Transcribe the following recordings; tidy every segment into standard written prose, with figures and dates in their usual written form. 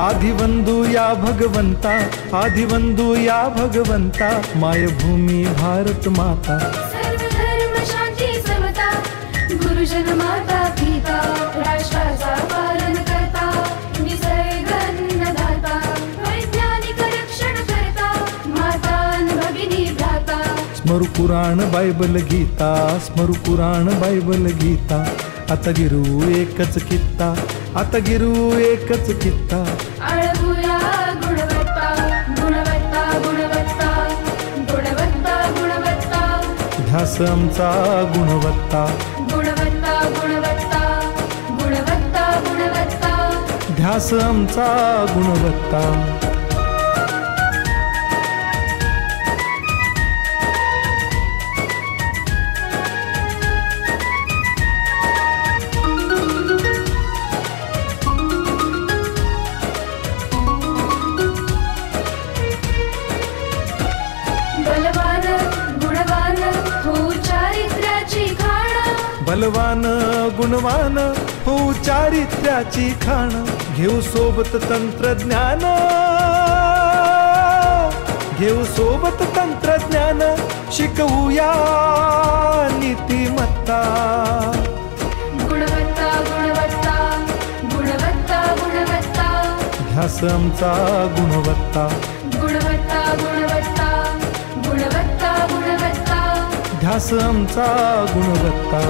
आदिवंदू या भगवंता, आदिवंदू या भगवंता, मायभूमी भारत माता, सर्व धर्म शांती समता, गुरुजन माता पिता, राष्ट्राचा पालन करता, निसर्ग अन्नदाता, वैज्ञानिक रक्षण करता, माता भगिनी भ्राता. स्मरु पुराण बायबल गीता, स्मरु पुराण बायबल गीता, आता गिरू एकच कित्ता, आता गिरू एकच कित्ता. आळवूया गुणवत्ता, गुणवत्ता, गुणवत्ता, गुणवत्ता, गुणवत्ता, ध्यास आमचा गुणवत्ता, गुणवत्ता, गुणवत्ता, गुणवत्ता, गुणवत्ता. ध्यास आमचा गुणवत्ता. बलवान गुणवान हो चारित्र्याची खाण, बलवान गुणवान हो चारित्र्याची खाण, घेऊ सोबत तंत्रज्ञान, घेऊ सोबत तंत्रज्ञान, शिकवूया नीतिमत्ता. गुणवत्ता, गुणवत्ता, गुणवत्ता, गुणवत्ता, ध्यास आमचा गुणवत्ता, गुणवत्ता, गुणवत्ता, गुणवत्ता, गुणवत्ता. ध्यास आमचा गुणवत्ता.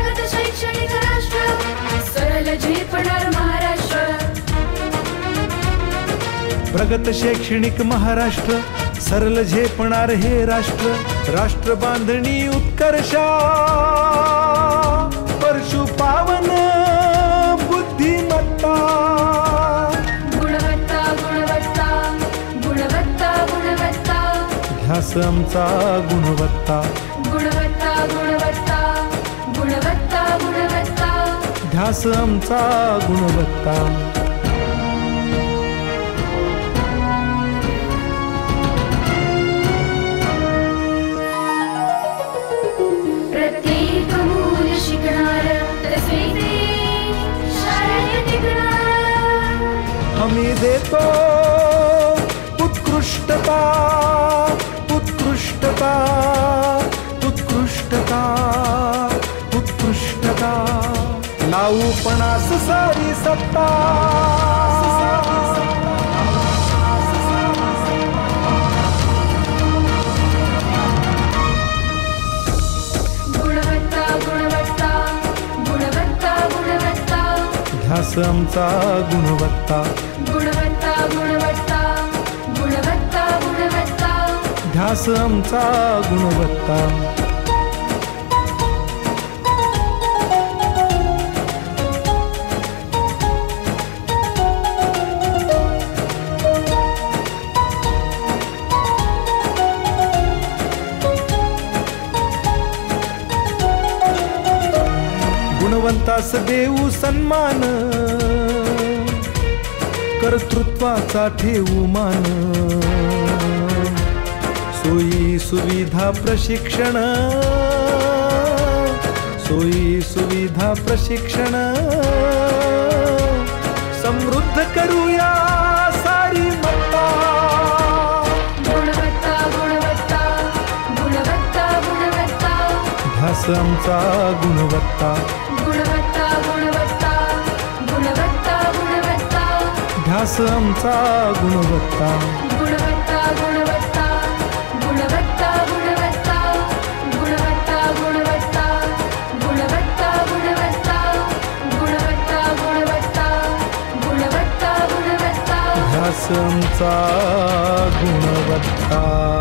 प्रगत शैक्षणिक राष्ट्र, सरळ झेपणार महाराष्ट्र. प्रगत शैक्षणिक महाराष्ट्र, सरल झेपणार हे राष्ट्र, राष्ट्र बांधणी उत्कर्षा, परशु पावन बुद्धिमत्ता. गुणवत्ता, गुणवत्ता, गुणवत्ता, गुणवत्ता, ध्यास आमचा गुणवत्ता, गुणवत्ता, गुणवत्ता, गुणवत्ता, गुणवत्ता. ध्यास आमचा गुणवत्ता. प्रत्येक मूल शिकणार, तसे ते शाळेत टिकणार. हमी देतो उत्कृष्टता, उत्कृष्टता, उत्कृष्टता, उत्कृष्टता, लावू पणास सारी सत्ता. गुणवत्ता, गुणवत्ता, गुणवत्ता, गुणवत्ता, ध्यास आमचा गुणवत्ता, गुणवत्ता, गुणवत्ता, गुणवत्ता, गुणवत्ता. ध्यास आमचा गुणवत्ता. गुणवंतास देऊ सन्मान, कर्तृत्वाचा ठेवू मान, सोयी सुविधा प्रशिक्षण, सोयी सुविधा प्रशिक्षण, समृद्ध करूया सारी मत्ता. गुणवत्ता, गुणवत्ता, गुणवत्ता, गुणवत्ता, ध्यास आमचा गुणवत्ता, गुणवत्ता, गुणवत्ता, गुणवत्ता, गुणवत्ता. ध्यास आमचा गुणवत्ता. गुणवत्ता, गुणवत्ता, गुणवत्ता, गुणवत्ता, गुणवत्ता, गुणवत्ता, गुणवत्ता, विश्वास आमचा गुणवत्ता.